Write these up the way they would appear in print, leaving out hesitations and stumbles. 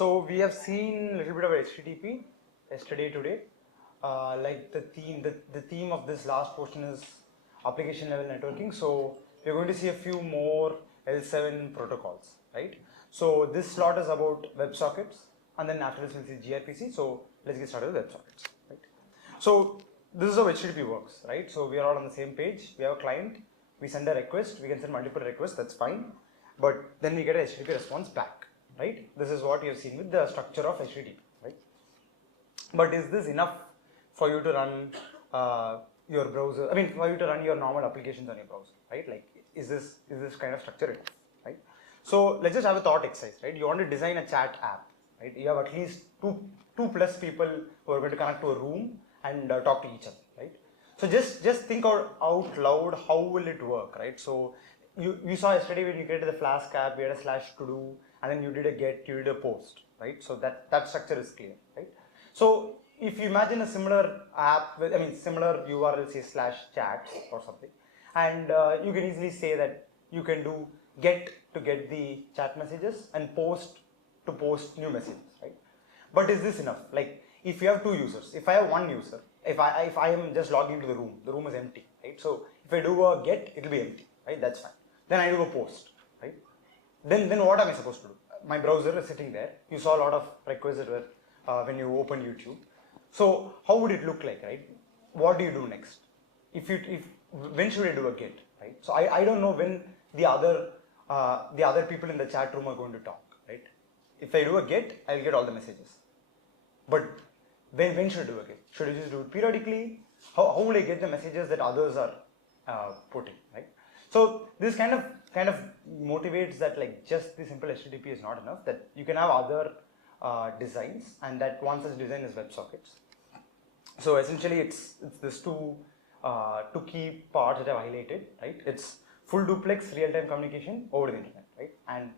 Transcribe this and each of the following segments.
So we have seen a little bit of HTTP yesterday, today. Like the theme of this last portion is application level networking. So we're going to see a few more L7 protocols, right? So this slot is about WebSockets, and then after this we'll see gRPC. So let's get started with WebSockets, right? So this is how HTTP works, right? So we are all on the same page. We have a client. We send a request. We can send multiple requests. That's fine. But then we get a HTTP response back, right? This is what you have seen with the structure of HTTP, right? But is this enough for you to run your browser? I mean, for you to run your normal applications on your browser, right? Like, is this kind of structure enough, right? So let's just have a thought exercise, right? You want to design a chat app, right? You have at least two plus people who are going to connect to a room and talk to each other, right? So just think out loud, how will it work, right? So you saw yesterday when you created the Flask app, we had a slash to do, and then you did a get, you did a post, right? So that structure is clear, right? So if you imagine a similar app with, similar URL, say slash chats or something, and you can easily say that you can do get to get the chat messages and post to post new messages, right? But is this enough? Like, if you have two users, if I have one user, if I am just logging into the room is empty, right? So if I do a get, it will be empty, right? That's fine. Then I do a post, right? Then what am I supposed to do? My browser is sitting there. You saw a lot of requests that were when you open YouTube. So how would it look like, right? What do you do next? When should I do a get, right? So I don't know when the other people in the chat room are going to talk, right? If I do a get, I'll get all the messages. But when should I do a get? Should I just do it periodically? How will I get the messages that others are putting, right? So this kind of motivates that, like, just the simple HTTP is not enough, that you can have other designs, and that one such design is WebSockets. So essentially it's this two key parts that I've highlighted, right? It's full duplex real-time communication over the internet, right? And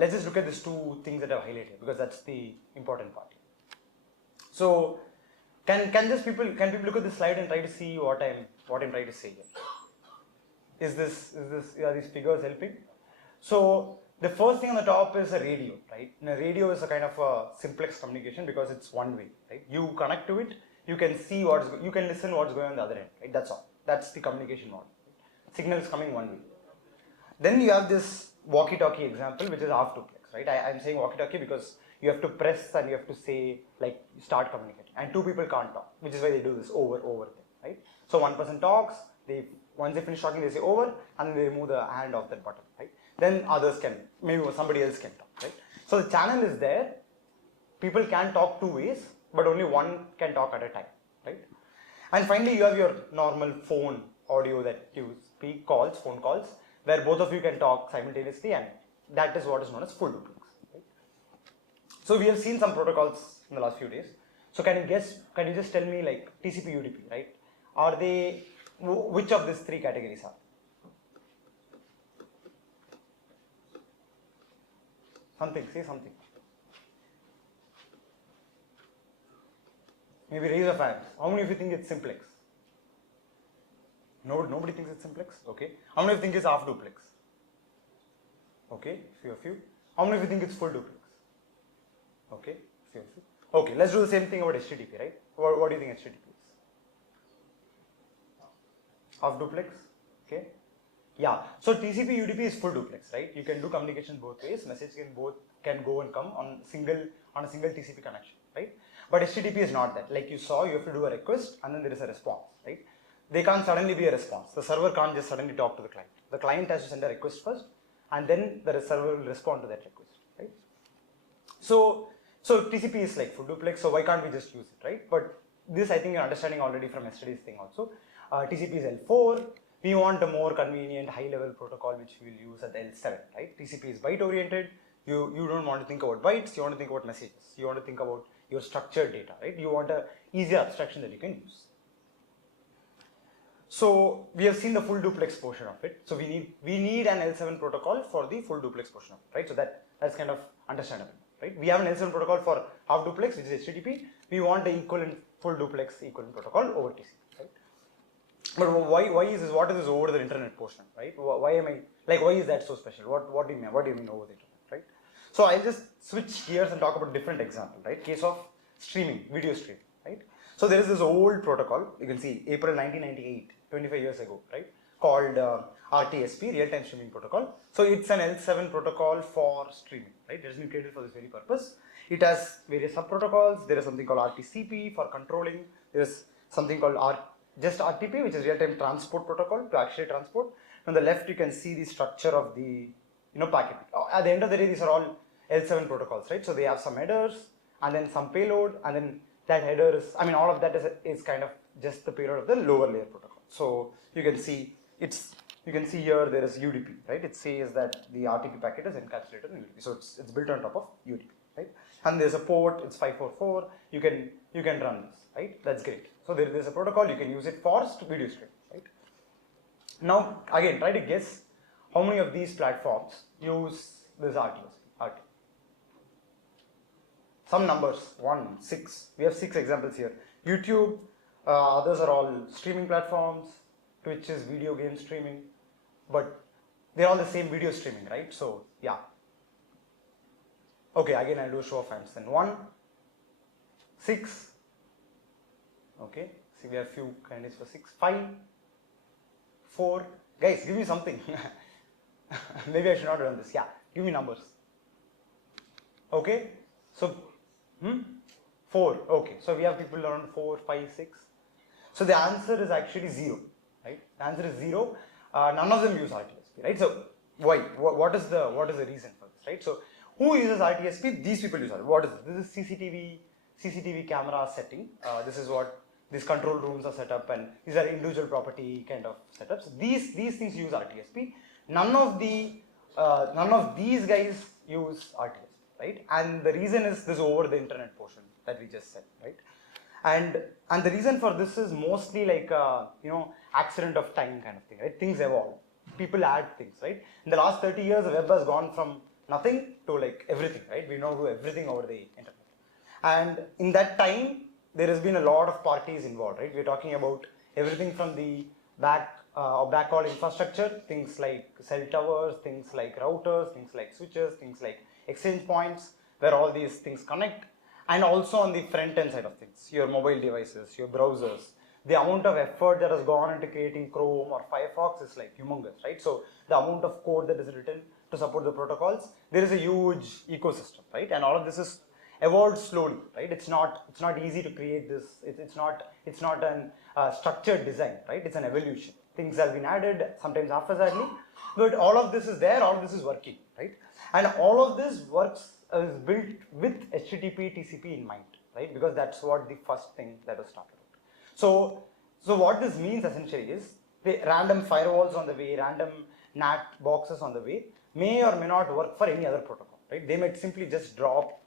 let's just look at these two things that I've highlighted, because that's the important part. So can people look at this slide and try to see what I'm trying to say here? Are these figures helping? So the first thing on the top is a radio, right? And a radio is a kind of a simplex communication because it's one way, right? You connect to it, you can see you can listen what's going on the other end, right? That's all. That's the communication model. Right? Signal is coming one way. Then you have this walkie-talkie example, which is half duplex, right? I'm saying walkie-talkie because you have to press and you have to say, like, start communicating, and two people can't talk, which is why they do this over thing, right? So one person talks, once they finish talking, they say over, and then they remove the hand off that button, right? Then others can, maybe somebody else can talk, right? So the channel is there. People can talk two ways, but only one can talk at a time, right? And finally, you have your normal phone audio that you speak, phone calls, where both of you can talk simultaneously, and that is what is known as full duplex, right? So we have seen some protocols in the last few days. So can you just tell me, like, TCP, UDP, right? Are they, which of these three categories are? Say something. Maybe raise of hands. How many of you think it's simplex? Nobody thinks it's simplex? Okay. How many of you think it's half duplex? Okay, few of you. How many of you think it's full duplex? Okay, few of you. Okay, let's do the same thing about HTTP, right? What do you think HTTP is? Half duplex? Okay. Yeah, so TCP UDP is full duplex, right? You can do communication both ways. Message can go and come on a single TCP connection, right? But HTTP is not that. Like you saw, you have to do a request and then there is a response, right? They can't suddenly be a response. The server can't just suddenly talk to the client. The client has to send a request first, and then the server will respond to that request, right? So TCP is like full duplex. So why can't we just use it, right? But this, I think you're understanding already from yesterday's thing also. TCP is L4. We want a more convenient high-level protocol which we will use at the L7, right? TCP is byte-oriented. You don't want to think about bytes, you want to think about messages. You want to think about your structured data, right? You want a easier abstraction that you can use. So we have seen the full duplex portion of it. So we need an L7 protocol for the full duplex portion of it, right? So that's kind of understandable, right? We have an L7 protocol for half duplex, which is HTTP. We want the equivalent full duplex equivalent protocol over TCP, right? But why is this? What is this over the internet portion, right? Why is that so special? What do you mean over the internet, right? So I'll just switch gears and talk about different example, right? Case of streaming, video streaming, right? So there is this old protocol, you can see April 1998, 25 years ago, right? Called RTSP, Real-Time Streaming Protocol. So it's an L7 protocol for streaming, right? It has been created for this very purpose. It has various sub-protocols. There is something called RTCP for controlling. There is something called just RTP, which is Real-Time Transport Protocol to actually transport. On the left, you can see the structure of the packet. At the end of the day, these are all L7 protocols, right? So they have some headers and then some payload, and then that header is, all of that is kind of just the payload of the lower layer protocol. So you can see here there is UDP, right? It says that the RTP packet is encapsulated in UDP. So it's built on top of UDP, right? And there's a port, it's 544. You can run this, right? That's great. So there's a protocol, you can use it for video streaming, right? Now again, try to guess how many of these platforms use this RTSP. Some numbers, 1, 6. We have 6 examples here. YouTube, others are all streaming platforms. Twitch is video game streaming, but they're all the same video streaming, right? So yeah. Okay, again I'll do a show of hands. Then 1, 6. Okay, see we have few candidates for 6. 5, 4. Guys, give me something. Maybe I should not run this. Yeah, give me numbers. Okay, so 4. Okay, so we have people around 4, 5, 6. So the answer is actually 0, right? The answer is 0. None of them use RTSP, right? So why? What is the reason for this, right? So who uses RTSP? These people use it. What is this? This is CCTV camera setting. This is what these control rooms are set up, and these are individual property kind of setups. These things use RTSP. None of these guys use RTSP, right? And the reason is this over the internet portion that we just said, right? And the reason for this is mostly like accident of time kind of thing, right? Things evolve, people add things, right? In the last 30 years, the web has gone from nothing to like everything, right? We now do everything over the internet, and in that time there has been a lot of parties involved, right? We're talking about everything from the backhaul infrastructure, things like cell towers, things like routers, things like switches, things like exchange points, where all these things connect, and also on the front end side of things, your mobile devices, your browsers. The amount of effort that has gone into creating Chrome or Firefox is like humongous, right? So the amount of code that is written to support the protocols, there is a huge ecosystem, right? And all of this is evolved slowly, right? It's not easy to create this. It's not an structured design, right? It's an evolution. Things have been added sometimes haphazardly, but all of this is there. All of this is working, right? And all of this works is built with HTTP TCP in mind, right? Because that's what the first thing that was started out. So what this means essentially is the random firewalls on the way, random NAT boxes on the way may or may not work for any other protocol, right? They might simply just drop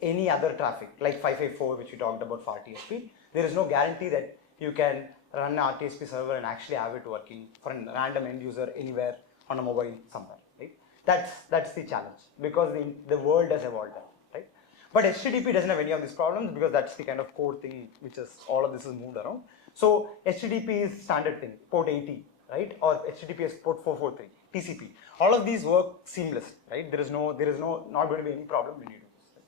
any other traffic like 554, which we talked about for RTSP. There is no guarantee that you can run an RTSP server and actually have it working for a random end user anywhere on a mobile somewhere, right? That's the challenge, because the world has evolved, right? But HTTP doesn't have any of these problems, because that's the kind of core thing which is all of this is moved around. So HTTP is standard thing, port 80, right? Or HTTP is port 443, TCP. All of these work seamlessly, right? There is not going to be any problem when you do this. Right?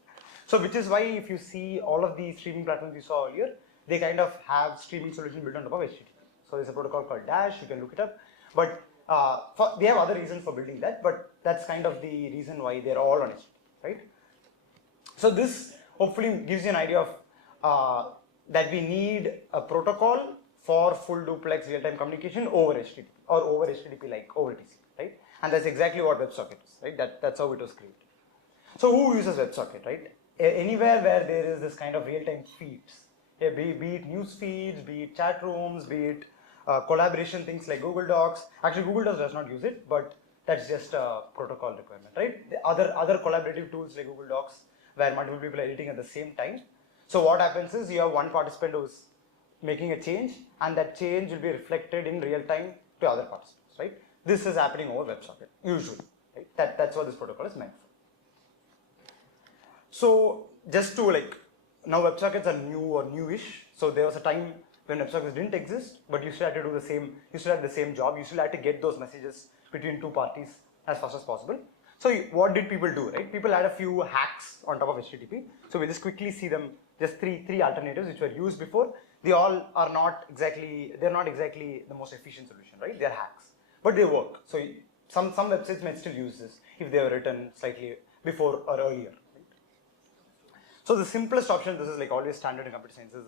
So which is why if you see all of the streaming platforms you saw earlier, they kind of have streaming solution built on top of HTTP. So there's a protocol called Dash, you can look it up. But they have other reasons for building that, but that's kind of the reason why they're all on HTTP, right? So this hopefully gives you an idea of that we need a protocol for full duplex real-time communication over HTTP, or over HTTP like over TCP, right? And that's exactly what WebSocket is, right? That's how it was created. So who uses WebSocket, right? Anywhere where there is this kind of real-time feeds, be it news feeds, be it chat rooms, be it collaboration things like Google Docs. Actually, Google Docs does not use it, but that's just a protocol requirement, right? The other collaborative tools like Google Docs, where multiple people are editing at the same time. So what happens is you have one participant who's making a change, and that change will be reflected in real time to other participants, right? This is happening over WebSocket usually, right? That's what this protocol is meant for. So just to now WebSockets are new or newish. So there was a time when WebSockets didn't exist, but you still had to do the same. You still had the same job. You still had to get those messages between two parties as fast as possible. So what did people do, right? People had a few hacks on top of HTTP. So we'll just quickly see them, just three alternatives which were used before. They all are not exactly, they're not exactly the most efficient solution, right? They're hacks, but they work. So some websites might still use this if they were written slightly before or earlier. Right? So the simplest option, this is like always standard in computer science, is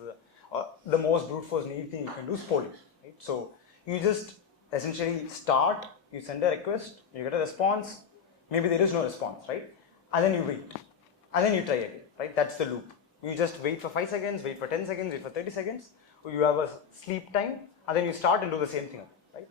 the most brute force needy thing you can do is polling, right? So you just essentially start, you send a request, you get a response, maybe there is no response, right? And then you wait, and then you try again, right? That's the loop. You just wait for 5 seconds, wait for 10 seconds, wait for 30 seconds, you have a sleep time, and then you start and do the same thing again, right?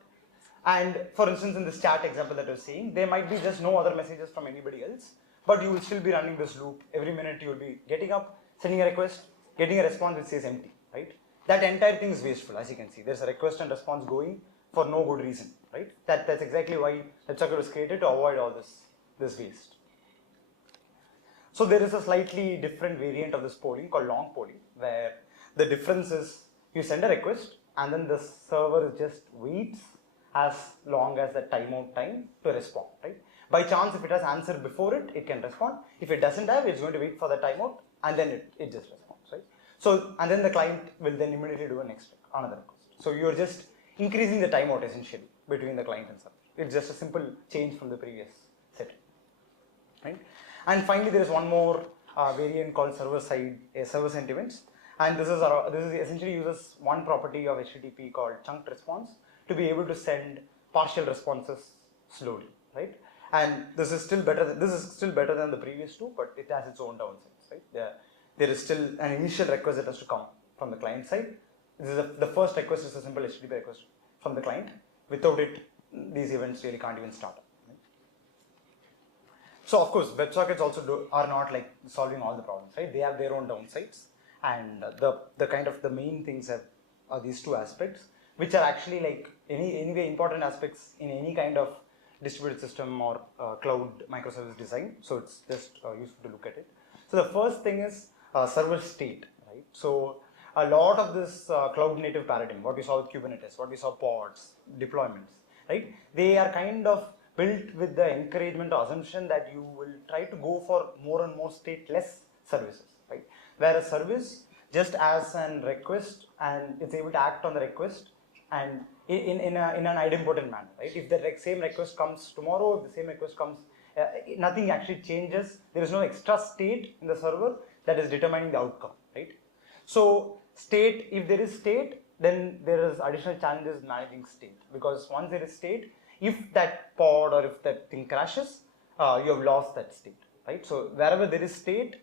And for instance, in this chat example that I was saying, there might be just no other messages from anybody else, but you will still be running this loop. Every minute you will be getting up, sending a request, getting a response which says empty, right? That entire thing is wasteful, as you can see. There's a request and response going for no good reason, right? That's exactly why WebSocket was created, to avoid all this waste. So there is a slightly different variant of this polling called long polling, where the difference is you send a request and then the server just waits as long as the timeout time to respond, right? By chance, if it has answer before it, it can respond. If it doesn't have, it's going to wait for the timeout and then it just responds, right? So, and then the client will then immediately do another request. So you're just increasing the timeout essentially between the client and server. It's just a simple change from the previous setting, right? And finally, there is one more variant called server-side events, and this is essentially uses one property of HTTP called chunked response to be able to send partial responses slowly, right? And this is still better than the previous two, but it has its own downsides, right? There is still an initial request that has to come from the client side. This is the first request is a simple HTTP request from the client. Without it, these events really can't even start up. So of course, WebSockets also are not like solving all the problems, right? They have their own downsides, and the main things are these two aspects, which are actually like anyway important aspects in any kind of distributed system or cloud microservice design. So it's just useful to look at it. So the first thing is server state, right? So a lot of this cloud native paradigm, what we saw with Kubernetes, what we saw pods, deployments, right? They are kind of built with the encouragement or assumption that you will try to go for more and more stateless services, right? Where a service just as an request and it's able to act on the request and in an idempotent manner, right? If the same request comes tomorrow, if the same request comes, nothing actually changes. There is no extra state in the server that is determining the outcome, right? So state, if there is state, then there is additional challenges managing state, because once there is state, if that pod or if that thing crashes, you have lost that state, right? So wherever there is state,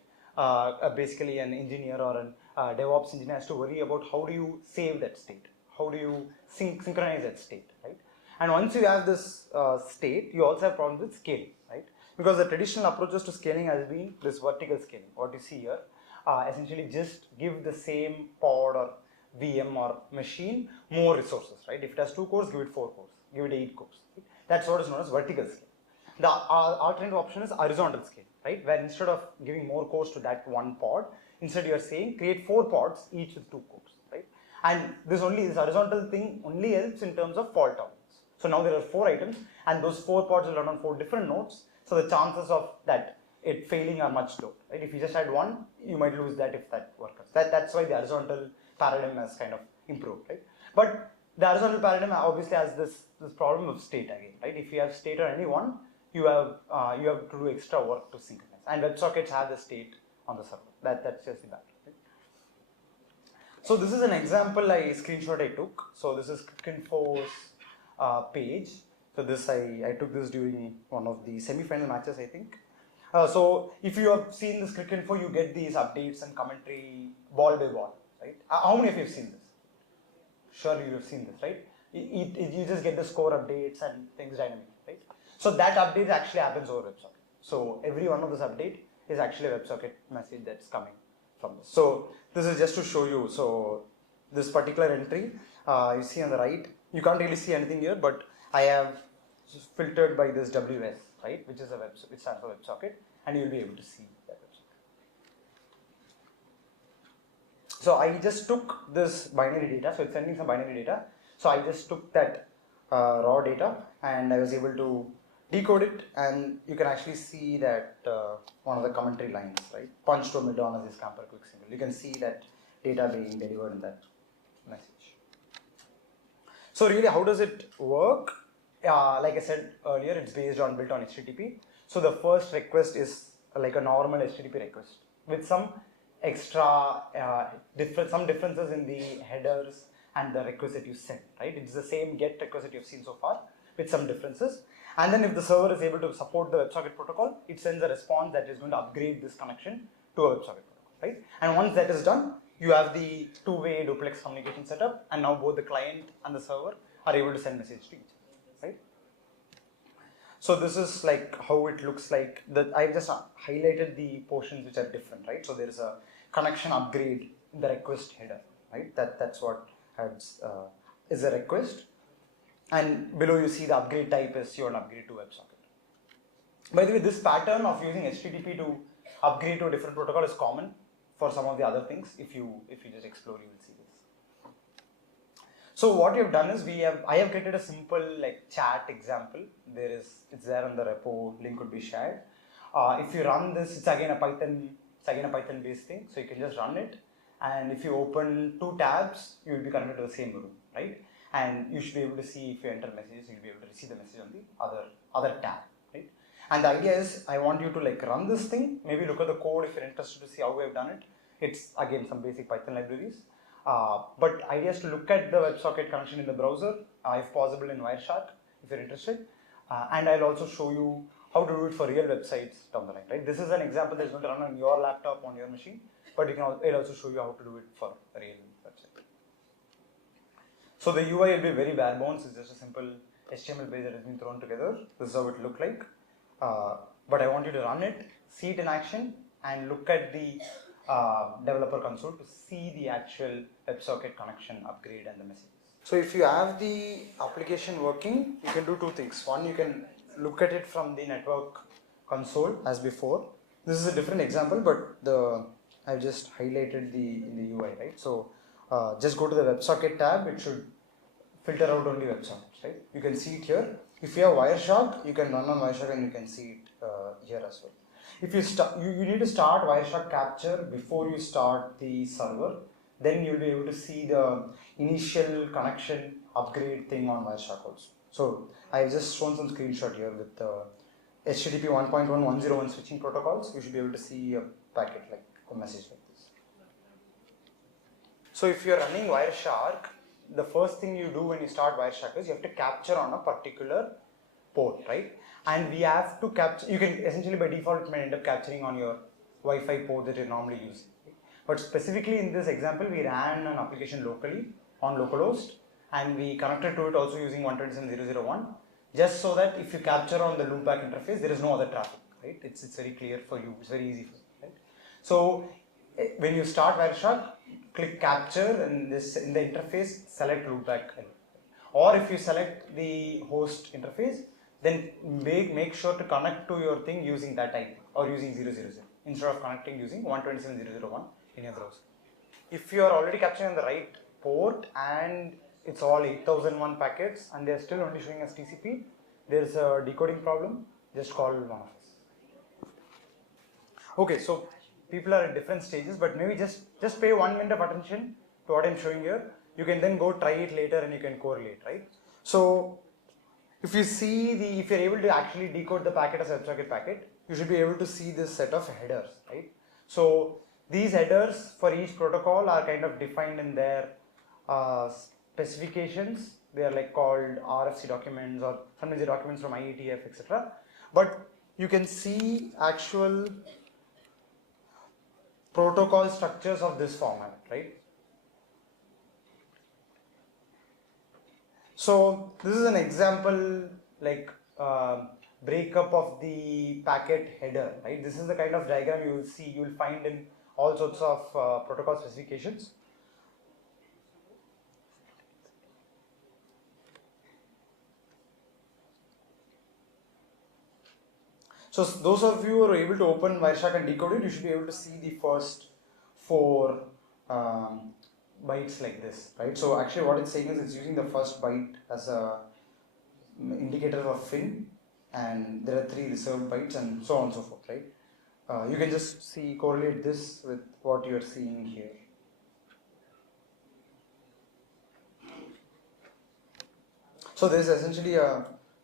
basically an engineer or a DevOps engineer has to worry about how do you save that state, how do you synchronize that state, right? And once you have this state, you also have problems with scaling, right? Because the traditional approaches to scaling has been this vertical scaling. What you see here, essentially just give the same pod or VM or machine more resources, right? If it has 2 cores, give it 4 cores, give it 8 cores. Right? That's what is known as vertical scale. The alternative option is horizontal scale, right? Where instead of giving more cores to that one pod, instead you are saying create 4 pods, each with 2 cores, right? And this horizontal thing only helps in terms of fault tolerance. So now there are 4 items, and those 4 pods will run on 4 different nodes. So the chances of that it failing are much lower, right? If you just had one, you might lose that if that works. That's why the horizontal paradigm has kind of improved, right? But the horizontal paradigm obviously has this problem of state again, right? If you have state on any one, you have to do extra work to synchronize. And WebSockets have the state on the server. That's just the background. Right? So this is an example screenshot I took. So this is Clickinfo's page. So this I took this during one of the semi-final matches, I think. So if you have seen this Clickinfo, you get these updates and commentary ball by ball, right? How many of you have seen this? Surely you have seen this, right? You just get the score updates and things dynamic, right? So that update actually happens over WebSocket. So every one of this update is actually a WebSocket message that's coming from this. So this is just to show you. So this particular entry, you see on the right, you can't really see anything here, but I have just filtered by this WS, right? Which stands for WebSocket, and you'll be able to see that WebSocket. So I just took this binary data, so it's sending some binary data. So I just took that raw data and I was able to decode it, and you can actually see that one of the commentary lines, right? Punch to McDonald's is camper quick single. You can see that data being delivered in that message. So really, how does it work? Like I said earlier, it's built on HTTP. So the first request is like a normal HTTP request with some extra some differences in the headers and the request that you send, right? It's the same GET request that you've seen so far with some differences. And then if the server is able to support the WebSocket protocol, it sends a response that is going to upgrade this connection to a WebSocket protocol, right? And once that is done, you have the two-way duplex communication setup, and now both the client and the server are able to send message to each other, right? So this is like how it looks like. I've just highlighted the portions which are different, right? So there is a connection upgrade in the request header, right? That's what is a request. And below you see the upgrade type is you want to upgrade to WebSocket. By the way, this pattern of using HTTP to upgrade to a different protocol is common for some of the other things. If you just explore, you will see this. So what we have done is I have created a simple like chat example. It's there on the repo, link could be shared. If you run this, it's again a Python based thing. So you can just run it, and if you open two tabs, you will be connected to the same room, right? And you should be able to see if you enter messages, you'll be able to receive the message on the other tab, right? And the idea is I want you to like run this thing, maybe look at the code if you're interested to see how we've done it. It's again some basic Python libraries. But idea is to look at the WebSocket connection in the browser, if possible in Wireshark, if you're interested. And I'll also show you how to do it for real websites down the line, right? This is an example that's going to run on your laptop, on your machine, but I'll also show you how to do it for a real website. So the UI will be very bare bones. It's just a simple HTML page that has been thrown together. This is how it looks like. But I want you to run it, see it in action, and look at the developer console to see the actual WebSocket connection upgrade and the messages. So if you have the application working, you can do two things. One, you can look at it from the network console as before. This is a different example, but I've just highlighted in the UI, right? So just go to the WebSocket tab. It should filter out only WebSockets, right? You can see it here. If you have Wireshark, you can run on Wireshark and you can see it here as well. If you you need to start Wireshark capture before you start the server. Then you'll be able to see the initial connection upgrade thing on Wireshark also. So I've just shown some screenshot here with the HTTP 1.1.101 switching protocols. You should be able to see a packet like a message like this. So if you're running Wireshark, the first thing you do when you start Wireshark is you have to capture on a particular port, right? And we have to capture, you can essentially by default it may end up capturing on your Wi-Fi port that you're normally using. But specifically in this example, we ran an application locally on localhost and we connected to it also using 127.0.0.1 just so that if you capture on the loopback interface, there is no other traffic, right? It's very clear for you, it's very easy for you, right? So when you start Wireshark, click capture and in the interface, select loopback. Or if you select the host interface, then make sure to connect to your thing using that IP or using 000 instead of connecting using 127.0.0.1 in your browser. If you are already capturing on the right port and it's all 8001 packets and they are still only showing as TCP, there is a decoding problem, just call one of us. Okay, so people are at different stages, but maybe just pay 1 minute of attention to what I'm showing here. You can then go try it later and you can correlate, right? So if you see if you're able to actually decode the packet as a WebSocket packet, you should be able to see this set of headers, right? So these headers for each protocol are kind of defined in their specifications. They are like called RFC documents or sometimes the documents from IETF, etc. But you can see actual protocol structures of this format, right? So this is an example like breakup of the packet header, right? This is the kind of diagram you will see, you will find in all sorts of protocol specifications. So those of you who are able to open Wireshark and decode it, you should be able to see the first 4 bytes like this, right? So actually what it's saying is it's using the first byte as a indicator of fin, and there are 3 reserved bytes, and so on and so forth, right? You can just correlate this with what you are seeing here. So there is essentially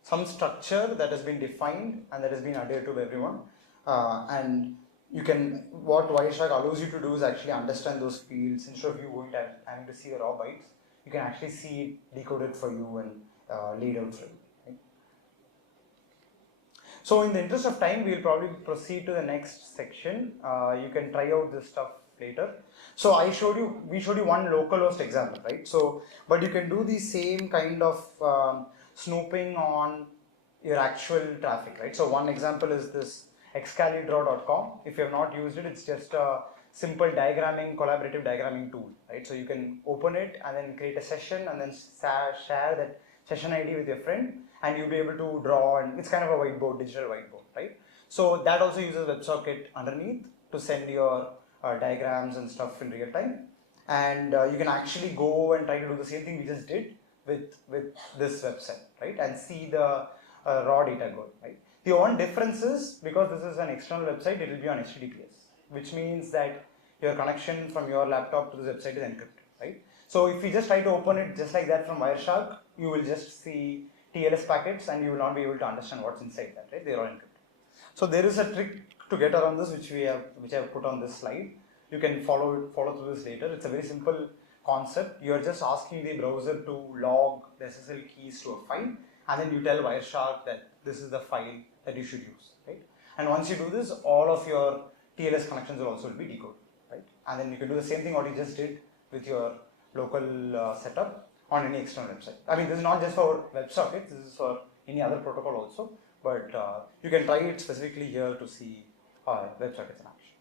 some structure that has been defined and that has been adhered to by everyone, and you can, what Wireshark allows you to do is actually understand those fields instead of you going to having to see the raw bytes. You can actually see it decoded for you and laid out for you. Right? So in the interest of time, we will probably proceed to the next section. You can try out this stuff later. So we showed you one localhost example, right? So, but you can do the same kind of snooping on your actual traffic, right? So one example is this excalidraw.com. If you have not used it, it's just a simple collaborative diagramming tool, right? So you can open it and then create a session and then share that session ID with your friend, and you'll be able to draw, and it's kind of a whiteboard, digital whiteboard, right? So that also uses WebSocket underneath to send your diagrams and stuff in real time, and you can actually go and try to do the same thing we just did with this website, right? And see the raw data going, right? The one difference is, because this is an external website, it will be on HTTPS, which means that your connection from your laptop to this website is encrypted, right? So if you just try to open it just like that from Wireshark, you will just see TLS packets and you will not be able to understand what's inside that, right? They're all encrypted. So there is a trick to get around this, which I have put on this slide. You can follow through this later. It's a very simple concept. You are just asking the browser to log the SSL keys to a file, and then you tell Wireshark that this is the file that you should use, right? And once you do this, all of your TLS connections will also be decoded, right? And then you can do the same thing what you just did with your local setup on any external website. I mean, this is not just for WebSockets, this is for any other protocol also, but you can try it specifically here to see WebSockets in action.